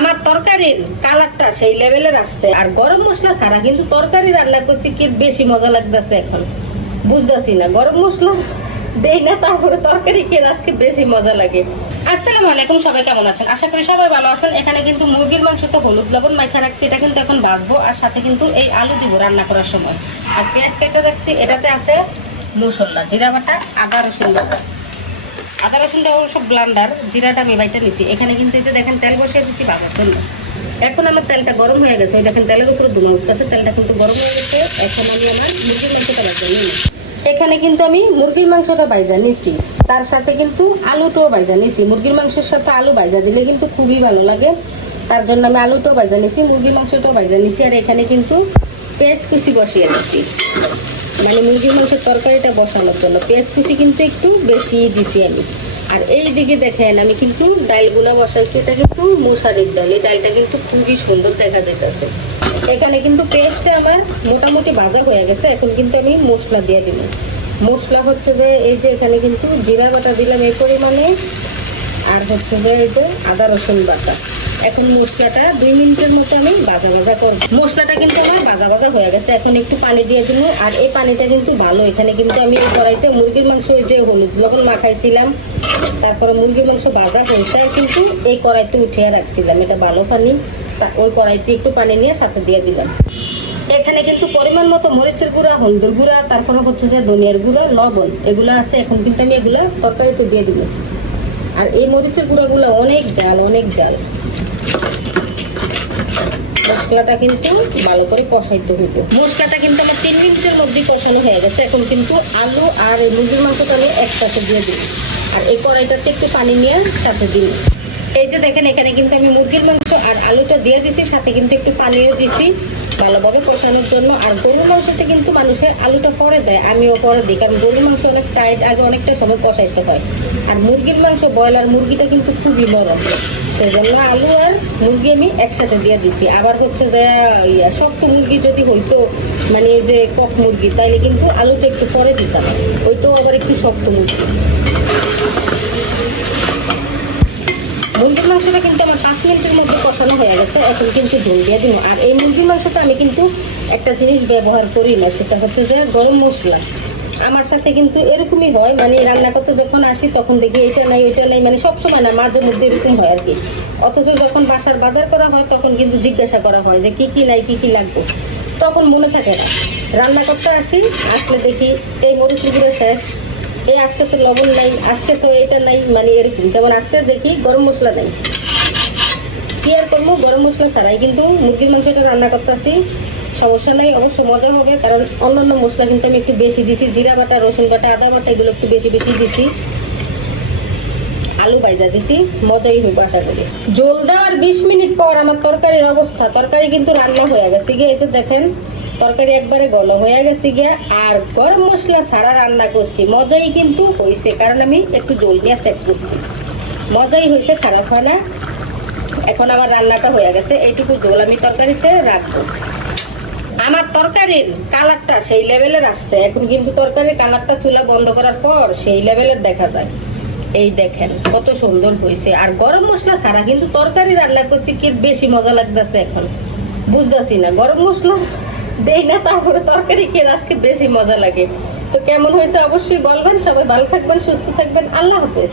আমার তরকারির কালারটা সেই লেভেলের আসছে। আর গরম মশলা ছাড়া কিন্তু তরকারি রান্না করছি কি বেশি মজা লাগতেছে এখন। বুঝতেছি না, গরম মশলা দেই না, তারপরে তরকারি খেয়ে আজকে বেশি মজা লাগে। আসসালামু আলাইকুম, সবাই কেমন আছেন? আশা করি সবাই ভালো আছেন। এখানে কিন্তু মুরগির মাংস তো হলুদ লবণ মাখা রাখছি, এটা কিন্তু এখন ভাজবো, আর সাথে কিন্তু এই আলু দিব রান্না করার সময়। আর পেঁয়াজ কেটে রাখছি, এটাতে আছে মশলা জিরা বাটা, আদা রসুন বাটা। আদা রসুনটা অবশ্য ব্লান্ডার জিরাটা আমি বাইটা নিছি। এখানে কিন্তু এই যে দেখেন তেল বসিয়ে দিচ্ছি বাবার জন্য। এখন আমার তেলটা গরম হয়ে গেছে। ওই দেখেন তেলের উপরে ধুমা উঠতেছে, তেলটা কিন্তু গরম হয়ে গেছে। এখন আমি আমার মুরগির মাংসটা বাজা নিই এখানে কিন্তু আমি মুরগির মাংসটা বাইজা নিছি। তার সাথে কিন্তু আলুটাও বাইজা নিছি। মুরগির মাংসের সাথে আলু বাইজা দিলে কিন্তু খুবই ভালো লাগে। তার জন্য আমি আলুটাও বাইজা নিছি, মুরগির মাংসটাও বাইজা নিছি। আর এখানে কিন্তু পেঁয়াজ কুচি বসিয়ে দিচ্ছি মানে মুরগির মাংসের তরকারিটা বসানোর জন্য। পেঁয়াজ কুচি কিন্তু একটু বেশি দিছি আমি। আর এই দিকে দেখেন, আমি কিন্তু ডালগুলা বসাইছি, এটা কিন্তু মশারির ডাল। এই ডালটা কিন্তু খুবই সুন্দর দেখা যাইতেছে। এখানে কিন্তু পেস্টটা আমার মোটামুটি ভাজা হয়ে গেছে, এখন কিন্তু আমি মশলা দিয়ে দিব। মশলা হচ্ছে যে, এই যে এখানে কিন্তু জিরা বাটা দিলাম এই পরিমাণে। আর হচ্ছে যে এই যে আদা রসুন বাটা। এখন মশলাটা দুই মিনিটের মতো আমি ভাজা ভাজা করব। মশলাটা কিন্তু আমার ভাজা ভাজা হয়ে গেছে, এখন একটু পানি দিয়ে দিব। আর এই পানিটা কিন্তু ভালো, এখানে কিন্তু আমি এই কড়াইতে মুরগির মাংস ওই যে হলুদ লবণ মাখাইছিলাম, তারপরে মুরগির মাংস ভাজা হয়েছে, কিন্তু এই কড়াইতে উঠিয়ে রাখছিলাম, এটা ভালো পানি। ওই কড়াইতে একটু পানি নিয়ে সাথে দিয়ে দিলাম। এখানে কিন্তু পরিমাণ মতো মরিচের গুঁড়া, হলুদের গুঁড়া, তারপরে হচ্ছে যে ধনিয়ার গুঁড়া, লবণ, এগুলো আছে, এখন কিন্তু আমি এগুলো তরকারিতে দিয়ে দিব। আর এই মরিচের গুঁড়াগুলো অনেক জাল অনেক জাল। মশলাটা কিন্তু ভালো করে কষাইতে হইব। মশলাটা কিন্তু আমার তিন মিনিটের মধ্যেই কষানো হয়ে গেছে। এখন কিন্তু আলু আর এই মুরগির মাংসটা আমি একসাথে দিয়ে দিই। আর এই কড়াইটাতে একটু পানি নিয়ে সাথে দিই। এই যে দেখেন, এখানে কিন্তু আমি মুরগির মাংস আর আলুটা দিয়ে দিছি, সাথে কিন্তু একটু পানিও দিছি। ভালোভাবে কষানোর জন্য। আর গরুর মাংসতে কিন্তু মানুষের আলুটা পরে দেয়, আমিও পরে দিই, কারণ গরুর মাংস অনেক টাইট আগে অনেকটা সময় কষাইতে হয়। আর মুরগির মাংস, ব্রয়লার মুরগিটা কিন্তু খুবই নরম। সেজন্য আলু আর মুরগি আমি একসাথে দিয়ে দিছি। আবার হচ্ছে যে শক্ত মুরগি যদি হইতো মানে যে কক মুরগি, তাইলে কিন্তু আলুটা একটু পরে দিতাম ওইটাও আবার একটু শক্ত মুরগি। মুরগির মাংসটা কিন্তু আমার পাঁচ মিনিটের মধ্যে কষানো হয়ে গেছে। এখন কিন্তু ঝোল দিয়ে দিব। আর এই মুরগির মাংসটা আমি কিন্তু একটা জিনিস ব্যবহার করি না, সেটা হচ্ছে যে গরম মশলা। আমার সাথে কিন্তু এরকমই হয় মানে রান্না করতে যখন আসি তখন দেখি এটা নাই, ওইটা নাই মানে সবসময় না, মাঝে মধ্যে এরকম হয় আর কি। অথচ যখন বাসার বাজার করা হয় তখন কিন্তু জিজ্ঞাসা করা হয় যে কি কি নাই, কি কি লাগবে। তখন মনে থাকে না। রান্না করতে আসি, আসলে দেখি এই মরিচ শেষ। এই আজকে তো লবণ নাই, আজকে তো এটা নাই মানে এরকম। যেমন আজকে দেখি গরম মশলা নাই কি আর করব? গরম মশলা ছাড়াই কিন্তু মুরগির মাংসটা রান্না করতেছি। সমস্যা নাই, অবশ্য মজা হবে, কারণ অন্যান্য মশলা কিন্তু আমি একটু বেশি দিছি। জিরা বাটা, রসুন বাটা, আদা বাটা, এগুলো একটু বেশি বেশি দিছি। আলু বাইজা দিছি, মজাই হইব আশা করি। জল দেওয়ার বিশ মিনিট পর আমার তরকারির অবস্থা। তরকারি কিন্তু রান্না হয়ে গেছে। গিয়ে এই যে দেখেন তরকারি একবারে ঘন হয়ে গেছে গিয়া, আর গরম মশলা ছাড়া রান্না করছি। মজাই কিন্তু হয়েছে কারণ আমি একটু জল নিয়ে সেট করছি। মজাই হয়েছে খারাপ হয় না। এখন আমার রান্নাটা হয়ে গেছে, এইটুকু জল আমি তরকারিতে রাখব। আমার তরকারির কালারটা সেই লেভেলের আসছে। এখন কিন্তু তরকারির কালারটা চুলা বন্ধ করার পর সেই লেভেলের দেখা যায়। এই দেখেন, কত সুন্দর হয়েছে আর গরম মশলা ছাড়া কিন্তু তরকারি রান্না করছি কি বেশি মজা লাগতেছে এখন। বুঝতেছি না, গরম মশলা দেই না তারপরে তরকারি খেয়ে আজকে বেশি মজা লাগে। তো কেমন হয়েছে অবশ্যই বলবেন, সবাই ভালো থাকবেন, সুস্থ থাকবেন, আল্লাহ হাফেজ।